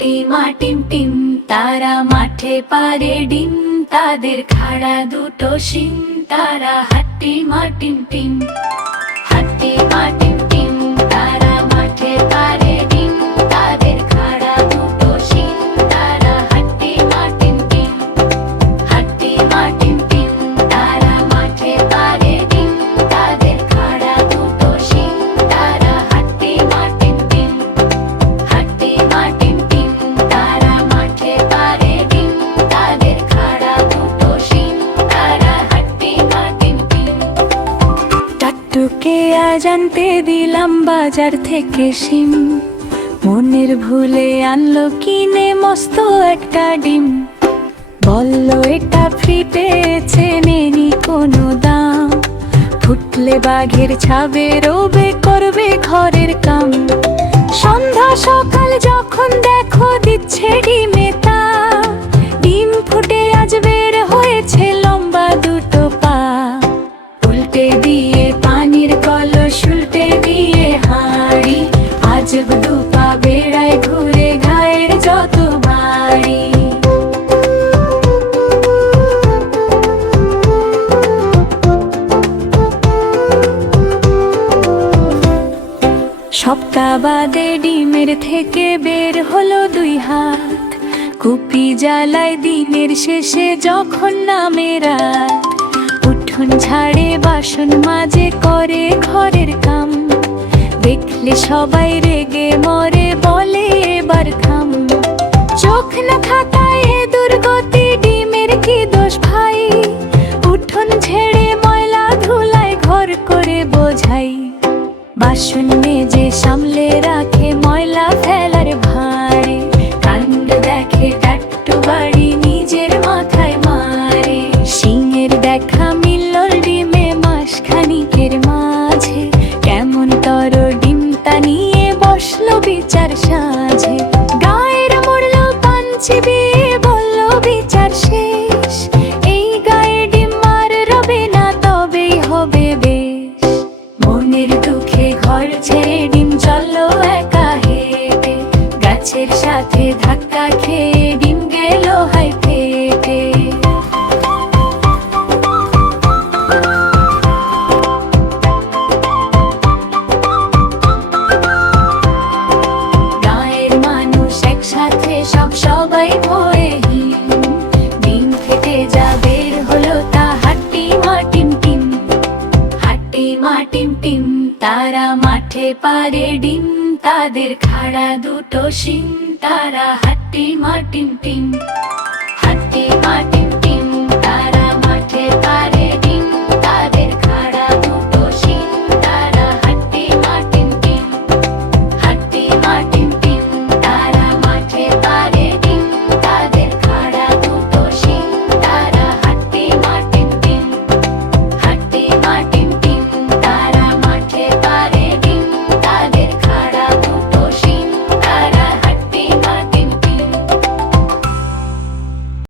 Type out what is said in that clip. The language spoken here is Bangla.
হাট্টি মা টিম টিম, তারা মাঠে পারে ডিম, তাদের খাড়া দুটো শিং, তারা হাট্টি মা টিম টিম। হাট্টি মা টিম টিম, তারা মাঠে পারে ডিম, তাদের খাড়া দুটো শিং, তারা হাট্টি মা টিম টিম। হাট্টি মা টিম টিম, তারা মাঠে পারে ডিম, তাদের খাড়া দুটো শিং, তারা হাট্টি মা টিম টিম। হাট্টি মা টিম টিম, তারা মাঠে পারে ডিম, তাদের খাড়া দুটো শিং, তারা হাট্টি মা টিম টিম। টাট্টুকে আজ আনতে দিলাম বাজার থেকে শিম, মনের ভুলে আনলো কিনে মস্ত একটা ডিম। বললো এটা ফ্রি পেয়েছে, নেনি কোনো দাম, ফুটলে বাঘের ছাবে রোবে করবে ঘরের কাম। সন্ধ্যা সকাল যখন দেখো দিচ্ছে ডিমে তা, ডিম ফুটে আজ বের হয়েছে লম্বা দুটো পা। উল্টে দিয়ে পানির কলস, উল্টে দিয়ে হাঁড়ি, আজব দুপা বেড়ায় ঘুরে গায়ের যত বাড়ি। সপ্তাহ বাদে ডিমের থেকে বের হলো দুই হাত, কুপি জ্বালায় দিনের শেষে যখন নামে রাত। উঠোন ঝাড়ে বাসন মাজে করে ঘরের কাম, দেখলে সবাই রেগে মরে বলে এবার থাম। চোখ না খাতায় এ দুর্গতি, ডিমের কি দোষ ভাই, উঠোন ঝেড়ে ময়লা ধুলায় ঘর করে বোঝাই। বাসন মেজে সামলে রাখে ময়লা ফেলার ভারে, কাণ্ড দেখে টাট্টু বাড়ি নিজের মাথায় মারে। শিঙের দেখা মিলল ডিমে মাস খানিকের মাঝে, কেমন তর ডিমটা নিয়ে বসলো বিচার সাজে। গায়ের মরল পাঞ্চি বিয়ে, বলল বিচার শেষ, এই গায়ে ডিম আর রবে না, তবেই হবে বেশ। মনের দুঃখে ঘর ছেড়ে ডিম চললো একা হেঁটে, গাছের সাথে ধাক্কা খেয়ে ডিম গেল হাই ফেটে। গায়ের মানুষ একসাথে সবাই ভয়ে হিম, ডিম ফেটে যা বের হলো তা হাট্টি মা টিম টিম। হাট্টি মা টিম টিম, তারা মাঠে পারে ডিম, তাদের খাড়া দুটো শিং, তারা হাট্টি মা টিম টিম। হাট্টি মা টিম